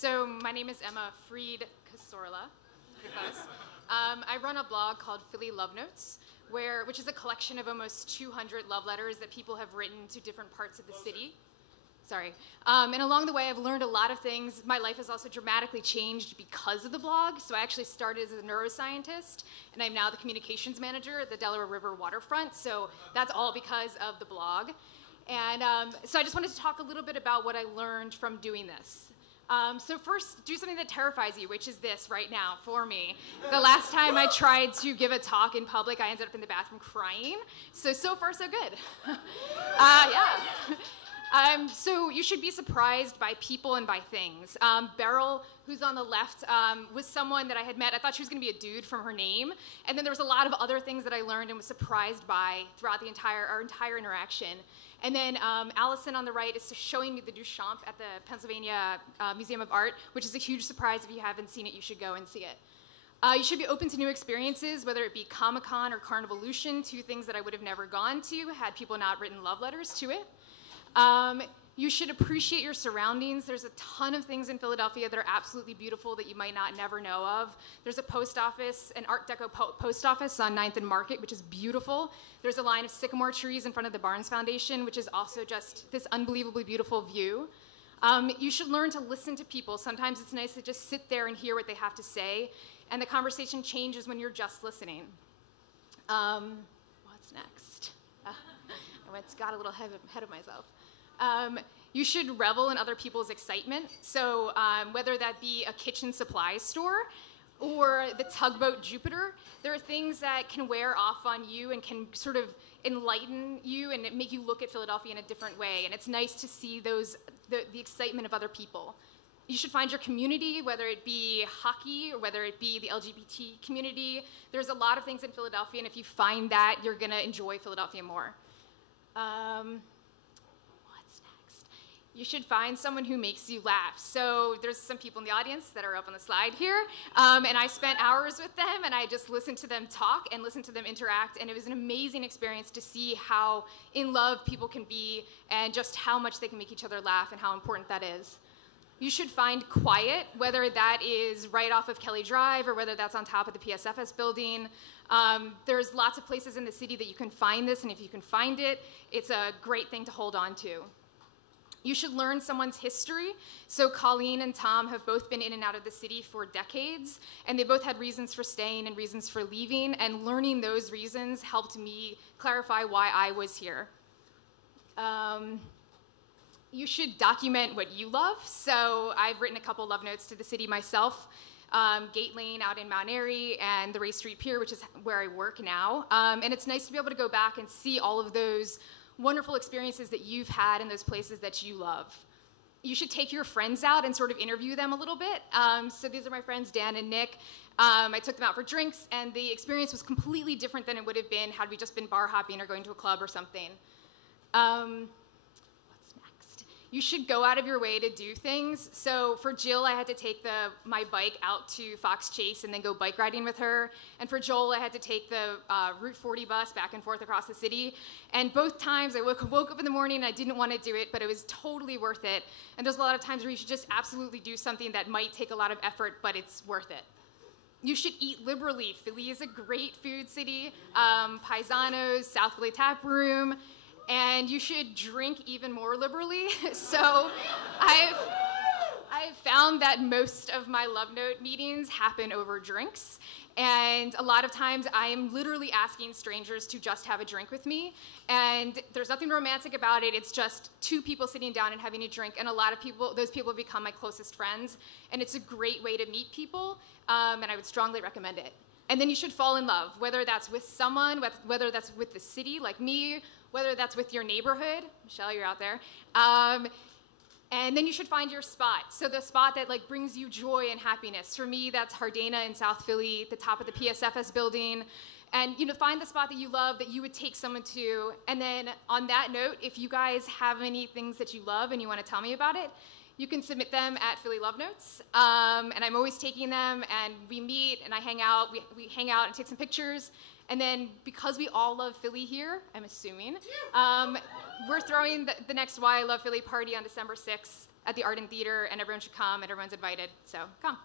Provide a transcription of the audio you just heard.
So my name is Emma Fried-Cassorla. I run a blog called Philly Love Notes, which is a collection of almost 200 love letters that people have written to different parts of the city. Sorry. And along the way, I've learned a lot of things. My life has also dramatically changed because of the blog. So I actually started as a neuroscientist, and I'm now the communications manager at the Delaware River waterfront. So that's all because of the blog. And so I just wanted to talk a little bit about what I learned from doing this. So first, do something that terrifies you, which is this right now for me. The last time I tried to give a talk in public, I ended up in the bathroom crying. So far, so good. Yeah. So you should be surprised by people and by things. Beryl, who's on the left, was someone that I had met. I thought she was going to be a dude from her name. And then there was a lot of other things that I learned and was surprised by throughout our entire interaction. And then Allison on the right is showing me the Duchamp at the Pennsylvania Museum of Art, which is a huge surprise. If you haven't seen it, you should go and see it. You should be open to new experiences, whether it be Comic-Con or Carnivolution, two things that I would have never gone to had people not written love letters to it. You should appreciate your surroundings. There's a ton of things in Philadelphia that are absolutely beautiful that you might not never know of. There's a post office, an Art Deco post office on 9th and Market, which is beautiful. There's a line of sycamore trees in front of the Barnes Foundation, which is also just this unbelievably beautiful view. You should learn to listen to people. Sometimes it's nice to just sit there and hear what they have to say, and the conversation changes when you're just listening. What's next? I got a little ahead of myself. You should revel in other people's excitement. So whether that be a kitchen supply store or the tugboat Jupiter, there are things that can wear off on you and can sort of enlighten you and make you look at Philadelphia in a different way. And it's nice to see the excitement of other people. You should find your community, whether it be hockey or whether it be the LGBT community. There's a lot of things in Philadelphia, and if you find that, you're going to enjoy Philadelphia more. You should find someone who makes you laugh. So there's some people in the audience that are up on the slide here, and I spent hours with them, and I just listened to them talk and listened to them interact, and it was an amazing experience to see how in love people can be and just how much they can make each other laugh and how important that is. You should find quiet, whether that is right off of Kelly Drive or whether that's on top of the PSFS building. There's lots of places in the city that you can find this, and if you can find it, it's a great thing to hold on to. You should learn someone's history. So Colleen and Tom have both been in and out of the city for decades, and they both had reasons for staying and reasons for leaving, and learning those reasons helped me clarify why I was here. You should document what you love. So I've written a couple love notes to the city myself. Gate Lane out in Mount Airy and the Ray Street Pier, which is where I work now. And it's nice to be able to go back and see all of those wonderful experiences that you've had in those places that you love. You should take your friends out and sort of interview them a little bit. So these are my friends, Dan and Nick. I took them out for drinks, and the experience was completely different than it would have been had we just been bar hopping or going to a club or something. You should go out of your way to do things. So for Jill, I had to take my bike out to Fox Chase and then go bike riding with her. And for Joel, I had to take the Route 40 bus back and forth across the city. And both times I woke up in the morning and I didn't want to do it, but it was totally worth it. And there's a lot of times where you should just absolutely do something that might take a lot of effort, but it's worth it. You should eat liberally. Philly is a great food city. Paisanos, South Philly Tap Room. And you should drink even more liberally. So I've found that most of my love note meetings happen over drinks. And a lot of times I am literally asking strangers to just have a drink with me. And there's nothing romantic about it. It's just two people sitting down and having a drink. And a lot of people, those people have become my closest friends. And it's a great way to meet people. And I would strongly recommend it. And then you should fall in love, whether that's with someone, whether that's with the city like me, whether that's with your neighborhood. Michelle, you're out there. And then you should find your spot. So the spot that brings you joy and happiness. For me, that's Hardena in South Philly, the top of the PSFS building. And find the spot that you love that you would take someone to. And then on that note, if you guys have any things that you love and you want to tell me about it, you can submit them at Philly Love Notes. And I'm always taking them, and we meet and I hang out. We hang out and take some pictures. And then because we all love Philly here, I'm assuming, we're throwing the next Why I Love Philly party on December 6th at the Art and Theater, and everyone should come, and everyone's invited. So come.